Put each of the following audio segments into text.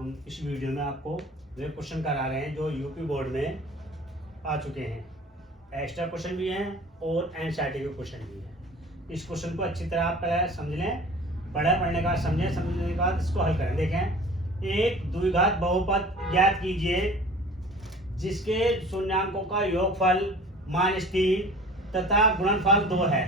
हम इस वीडियो में आपको वे क्वेश्चन करा रहे हैं जो यूपी बोर्ड में आ चुके हैं। एक्स्ट्रा क्वेश्चन भी हैं और एनसीईआरटी के क्वेश्चन भी हैं। इस क्वेश्चन को अच्छी तरह आप पहले समझ लें, पढ़ने के बाद समझें, समझने के बाद इसको हल करें। देखें, एक द्विघात बहुपद ज्ञात कीजिए जिसके शून्यांकों का योगफल -3 तथा गुणनफल 2 है।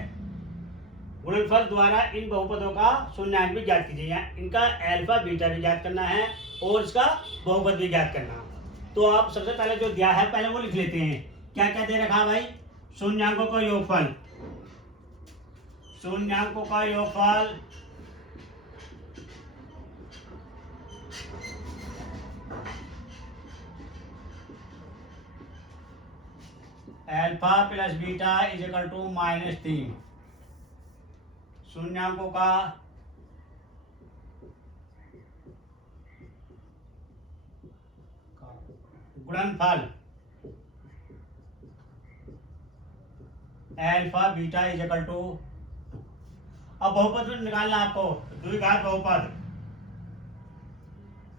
गुणनफल द्वारा इन बहुपदों का शून्यांक भी ज्ञात कीजिए। इनका अल्फा बीटा भी ज्ञात करना है और इसका बहुपद भी ज्ञात करना है। तो आप सबसे पहले जो दिया है पहले वो लिख लेते हैं। क्या क्या दे रखा भाई? शून्यांकों का योगफल, शून्यांकों का योगफल alpha plus beta is equal to -3। शून्यांकों का गुणनफल alpha beta is equal to. अब बहुपद निकालना आपको, द्विघात बहुपद,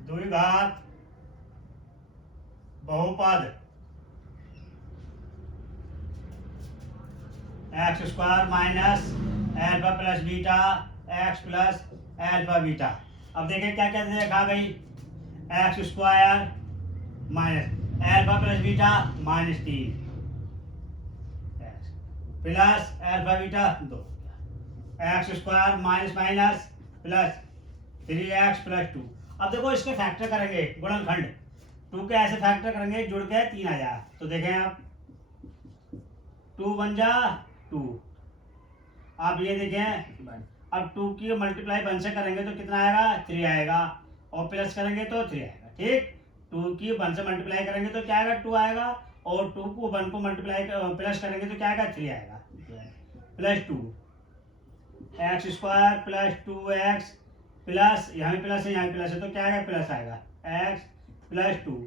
द्विघात बहुपद x square minus alpha plus beta x plus alpha beta. अब देखें क्या क्या देखा भाई, x square minus alpha plus beta -3 plus alpha beta 2, x square minus minus plus 3x plus 2। अब देखो इसके फैक्टर करेंगे, गुणनखंड 2 के ऐसे फैक्टर करेंगे जुड़ के 3 आ जाए। तो देखें आप 2 बन जा 2। आप ये देखें, अब 2 की मल्टीप्लाई 1 से करेंगे तो कितना आएगा? 3 आएगा, और प्लस करेंगे तो 3 आएगा। ठीक, 2 की 1 से मल्टीप्लाई करेंगे तो क्या आएगा? 2 आएगा, और 2 को 1 को मल्टीप्लाई प्लस करेंगे तो क्या आएगा? 3 आएगा। Plus 2 x square plus 2x plus, यहाँ भी प्लस है यहाँ भी प्लस है तो क्या आएगा? प्लस आएगा, x प्लस 2,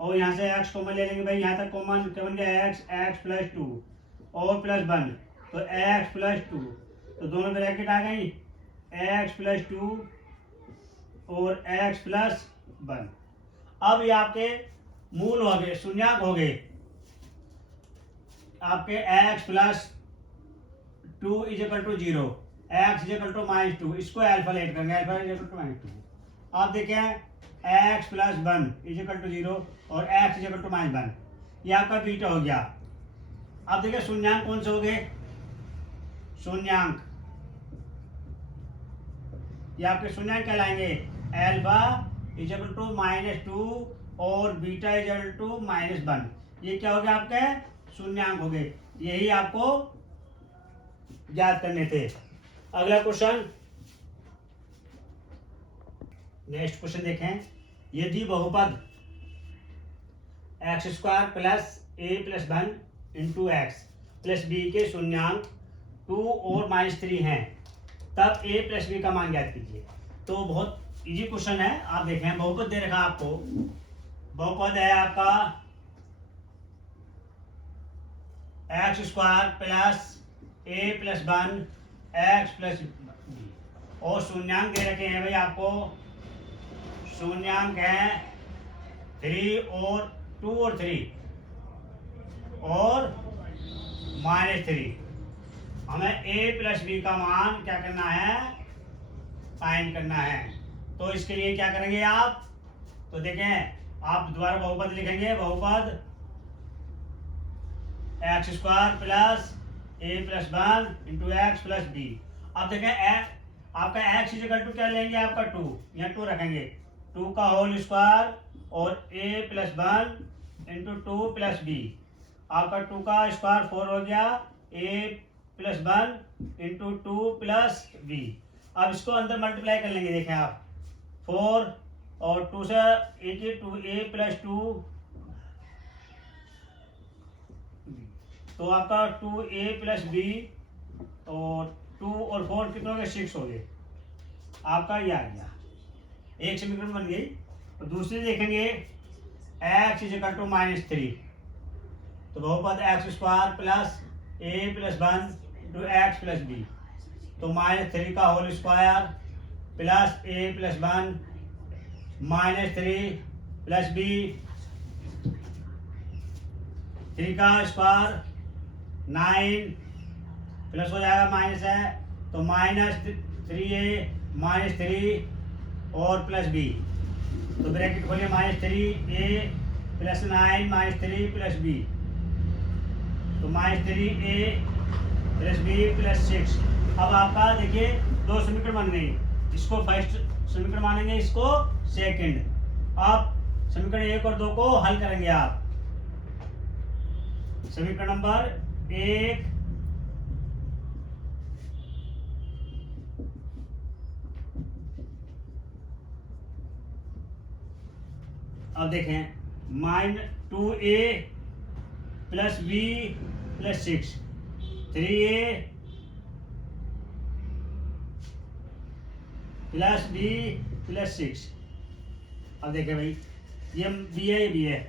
और यहाँ से x कॉमन ले लेंगे भाई, यहाँ तक कॉमन क्या बन गया? x प्लस 2 और प्लस 1 तो x प्लस 2, तो दोनों ब्रैकेट आ गई, x प्लस 2 और x प्लस 1। अब ये आपके मूल हो गए, शून्यांक हो गए आपके x plus 2 is equal to 0, x is equal to -2। इसको अल्फा लेट करेंगे, अल्फा इज इक्वल टू -2। आप देखें x plus 1 is equal to 0 और x इज इक्वल टू -1, ये आपका बीटा हो गया। अब देखिए शून्यांक कौन से हो गए? शून्यांक ये आपके शून्यांक कहलाएंगे, अल्फा इज इक्वल टू -2 और बीटा इज इक्वल टू -1। ये क्या हो गया? आपके शून्यांक हो गए। यही आपको याद करने थे। अगला क्वेश्चन, नेक्स्ट क्वेश्चन देखें। यदि बहुपद x square plus A plus 1 into x plus B के शून्यांक 2 और -3 हैं, तब a प्लस बी का मान ज्ञात कीजिए। तो बहुत इजी क्वेश्चन है। आप देखें, बहुपद दे रखा आपको, बहुपद है आपका x square plus A plus 1 x plus B, और शून्यांक दे रखे हैं भाई आपको, शून्यांक है 3 और 2 और 3 और -3। हमें a प्लस बी का मान क्या करना है? फाइंड करना है। तो इसके लिए क्या करेंगे आप? तो देखें, आप दोबारा बहुपद लिखेंगे, बहुपद x square plus A plus 1 into x plus B. अब देखें आपका एक्स इज इक्वल टू क्या लेंगे? आपका 2, यहाँ 2 रखेंगे, 2 का होल स्क्वायर और a plus 1 into 2 plus b. आपका 2 का स्क्वायर 4 हो गया, a plus 1 into 2 plus B. अब इसको अंदर मल्टीप्लाई कर लेंगे। देखें आप 4 और 2 से a प्लस 2, तो आपका 2a प्लस बी और 2 और 4 कितने हो गए? 6 हो गए। आपका ये आ गया, एक समीकरण बन गई। और दूसरी देखेंगे x इज इक्वल टू -3, तो बहुपद x square plus A plus 1 into x plus B, तो -3 का whole square plus a plus 1 -3 plus B, 3 का स्क्वायर 9 प्लस हो जाएगा माइनस है तो -3a -3 और प्लस बी, तो ब्रैकेट खोलिए -3a प्लस 9 -3 प्लस बी, तो -3a प्लस बी प्लस 6। अब आपका देखिए दो समीकरण बन गई, इसको फर्स्ट समीकरण मानेंगे, इसको सेकंड। अब समीकरण 1 और 2 को हल करेंगे आप। समीकरण नंबर 1 अब देखें -2a plus b plus 6, 3a plus b plus 6। अब देखें भाई ये बी है, ये बी है,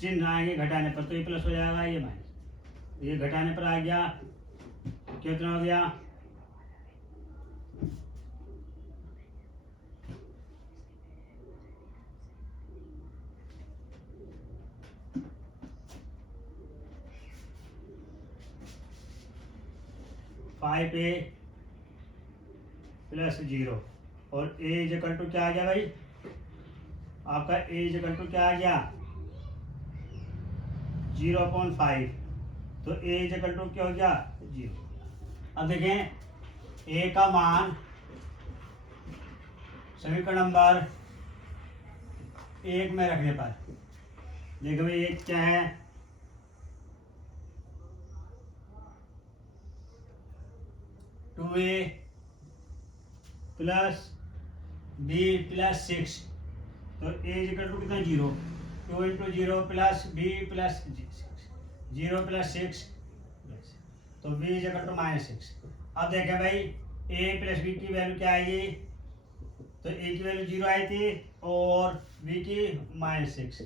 चिन्ह आएंगे घटाने पर तो ये प्लस हो जाएगा, ये माइनस, ये घटाने पर आ गया, कितना हो गया 5a प्लस 0 और a इज इक्वल टू क्या आ गया भाई आपका, a इज इक्वल टू क्या आ गया 0.5, तो a इज इक्वल टू क्या हो गया 0। अब देखें a का मान समीकरण नंबर 1 में रखने पर देखो भाई एक क्या है, two a plus b plus 6, तो ए इक्वल टू कितना 0, 2 into 0 plus b plus 0 plus 6, तो बी इक्वल टू -6। अब देखें भाई ए प्लस बी की वैल्यू क्या आएगी, तो ए की वैल्यू 0 आई थी और बी की -6,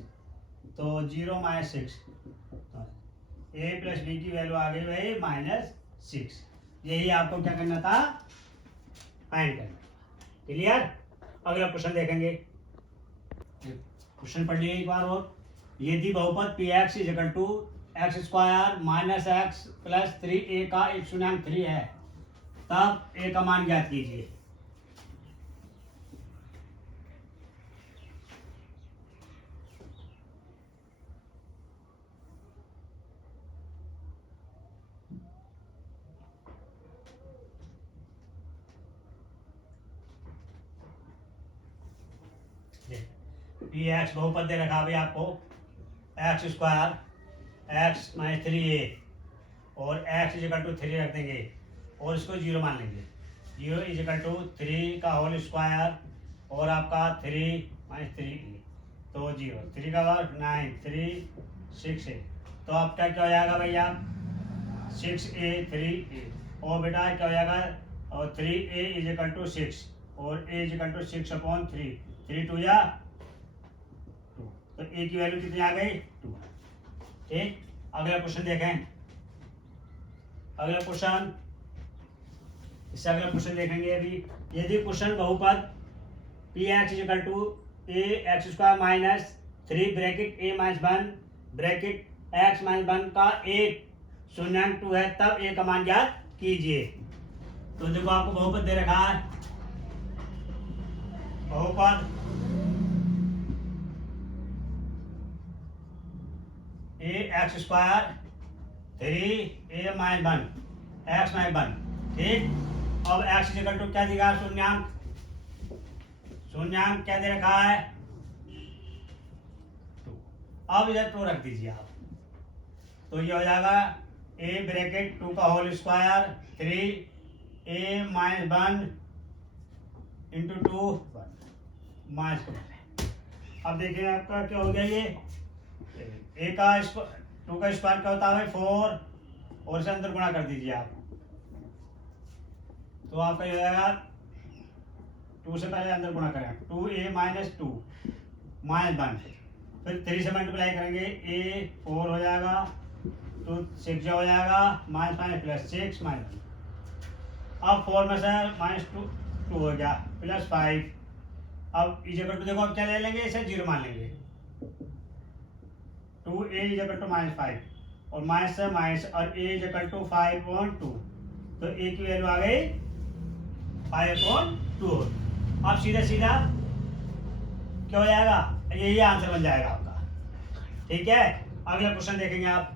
तो 0 -6, ए प्लस बी की वैल्यू आ गई भाई -6। यही आपको क्या करना था, फाइंड करना। क्लियर। अगला क्वेश्चन देखेंगे, क्वेश्चन पढ़ लिए एक बार और। यदि बहुपद p x is equal to x square minus x plus 3a का 1/3 है, तब a का मान ज्ञात कीजिए। पी एक्स बहुपद दे रखा भाई आपको, एक्स स्क्वायर एक्स -3a और एक्स इज इक्वल टू 3 रख देंगे और इसको 0 मान लेंगे। 0 इज इक्वल टू 3 का होल स्क्वायर और आपका 3 -3a, तो 0, 3 का वर्ग 9, 3 6a, तो आपका क्या हो जाएगा भैया 6a 3a, और बेटा क्या हो जाएगा और 3a इज इक्वल टू 6 और a इज इक्वल टू 6/3, 3 2 या 2, तो a की वैल्यू कितनी आ गई 2। ठीक, अगला क्वेश्चन देखें। अगला क्वेश्चन, इससे अगला क्वेश्चन देखेंगे अभी। यदि क्वेश्चन बहुपद p x is equal to a x square minus 3 bracket a -1 bracket x -1 का एक 0.2 है, तब a का मान ज्ञात कीजिए। तो देखो आपको बहुपद दे रखा है, बहुपद ए एक्स स्क्वायर 3a -1 x -1, ठीक। अब x इज इक्वल टू क्या दिखा, शून्यांक, शून्यांक क्या दे रखा है 2। अब इधर 2 रख दीजिए आप, तो ये हो जाएगा a ब्रैकेट 2 का होल स्क्वायर 3a -1 इंटू 2 -1। अब देखिए आपका क्या हो गया, ये a का 2 का स्क्वायर क्या होता है 4 और इसे अंदर गुणा कर दीजिए आप, तो आपका ये हो जाएगा 2 से पहले अंदर गुणा करें 2a -2 -1, फिर 3 से मल्टीप्लाई करेंगे a 4 हो जाएगा, 2 6 हो जाएगा, -5 प्लस 6 -1। अब 4 में से -2 2 हो गया प्लस 5, अब इज इक्वल टू देखो अब क्या ले लेंगे, इसे 0 मान लेंगे। 2a इज इक्वल टू -5 और माइनस से माइनस और a इज इक्वल टू 5/2, तो a की वैल्यू आ गई 5/2। अब सीधा सीधा क्या हो जाएगा, यही आंसर बन जाएगा आपका। ठीक है, अगला क्वेश्चन देखेंगे आप।